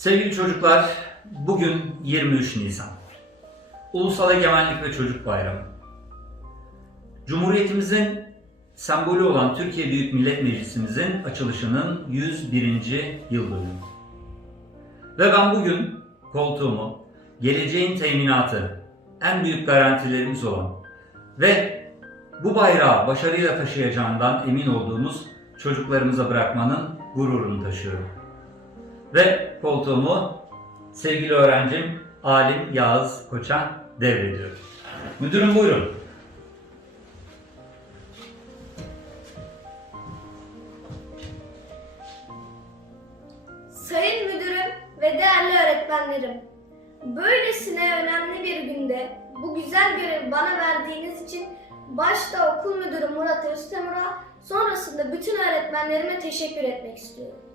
Sevgili çocuklar, bugün 23 Nisan. Ulusal Egemenlik ve Çocuk Bayramı. Cumhuriyetimizin sembolü olan Türkiye Büyük Millet Meclisimizin açılışının 101. yıl dönümü. Ve ben bugün koltuğumu geleceğin teminatı, en büyük garantilerimiz olan ve bu bayrağı başarıyla taşıyacağından emin olduğumuz çocuklarımıza bırakmanın gururunu taşıyorum. Ve koltuğumu sevgili öğrencim Alim Yağız Koç'a devrediyorum. Müdürüm buyurun. Sayın müdürüm ve değerli öğretmenlerim, böylesine önemli bir günde bu güzel görevi bana verdiğiniz için başta okul müdürü Murat Öztemur'a sonrasında bütün öğretmenlerime teşekkür etmek istiyorum.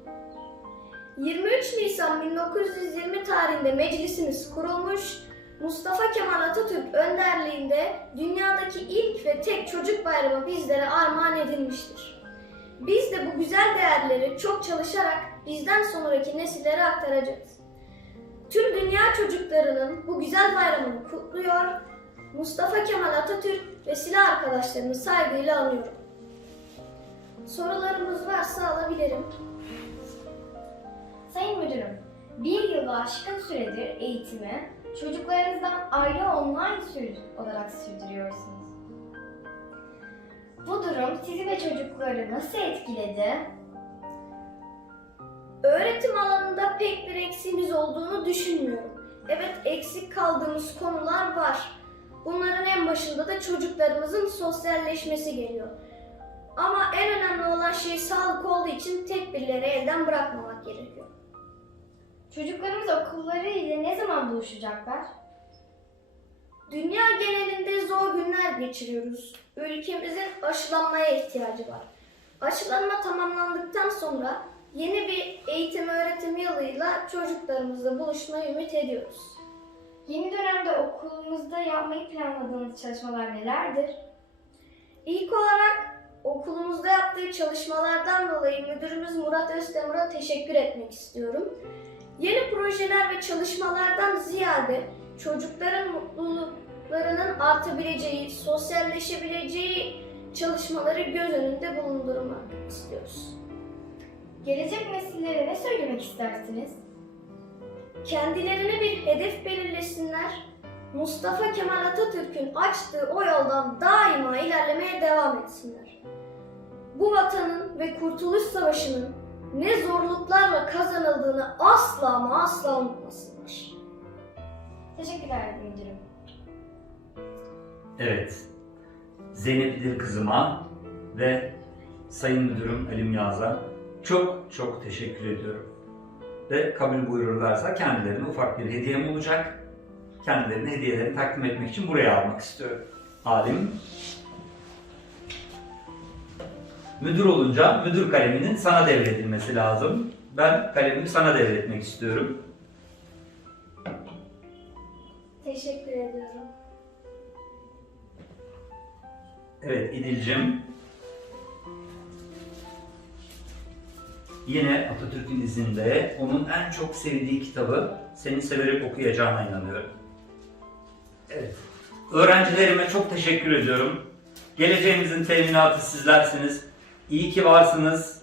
23 Nisan 1920 tarihinde meclisimiz kurulmuş, Mustafa Kemal Atatürk önderliğinde dünyadaki ilk ve tek çocuk bayramı bizlere armağan edilmiştir. Biz de bu güzel değerleri çok çalışarak bizden sonraki nesillere aktaracağız. Tüm dünya çocuklarının bu güzel bayramını kutluyor, Mustafa Kemal Atatürk ve silah arkadaşlarını saygıyla anıyorum. Sorularımız varsa alabilirim. Sayın Müdürüm, bir yılı aşkın süredir eğitimi çocuklarınızdan ayrı online sür olarak sürdürüyorsunuz. Bu durum sizi ve çocukları nasıl etkiledi? Öğretim alanında pek bir eksiğimiz olduğunu düşünmüyorum. Evet eksik kaldığımız konular var. Bunların en başında da çocuklarımızın sosyalleşmesi geliyor. Ama en önemli olan şey sağlık olduğu için tedbirleri elden bırakmamak gerekiyor. Çocuklarımız okulları ile ne zaman buluşacaklar? Dünya genelinde zor günler geçiriyoruz. Ülkemizin aşılanmaya ihtiyacı var. Aşılanma tamamlandıktan sonra yeni bir eğitim öğretim yılıyla çocuklarımızla buluşmayı ümit ediyoruz. Yeni dönemde okulumuzda yapmayı planladığınız çalışmalar nelerdir? İlk olarak okulumuzda yaptığı çalışmalardan dolayı müdürümüz Murat Öztemur'a teşekkür etmek istiyorum. Yeni projeler ve çalışmalardan ziyade çocukların mutluluklarının artabileceği, sosyalleşebileceği çalışmaları göz önünde bulundurmak istiyoruz. Gelecek nesillere ne söylemek istersiniz? Kendilerine bir hedef belirlesinler. Mustafa Kemal Atatürk'ün açtığı o yoldan daima ilerlemeye devam etsinler. Bu vatanın ve Kurtuluş Savaşı'nın ne zorluklarla kazanıldığını asla ama asla unutmasınlar. Teşekkürler müdürüm. Evet. Zeynep kızıma ve Sayın Müdürüm Halim Yaz'a çok çok teşekkür ediyorum. Ve kabul buyururlarsa kendilerine ufak bir hediyem olacak. Kendilerine hediyelerini takdim etmek için buraya almak istiyorum. Halim. Müdür olunca müdür kaleminin sana devredilmesi lazım. Ben kalemimi sana devretmek istiyorum. Teşekkür ediyorum. Evet İdil'cim. Yine Atatürk'ün izinde onun en çok sevdiği kitabı senin severek okuyacağına inanıyorum. Evet. Öğrencilerime çok teşekkür ediyorum. Geleceğimizin teminatı sizlersiniz. İyi ki varsınız.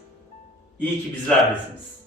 İyi ki bizlerdesiniz.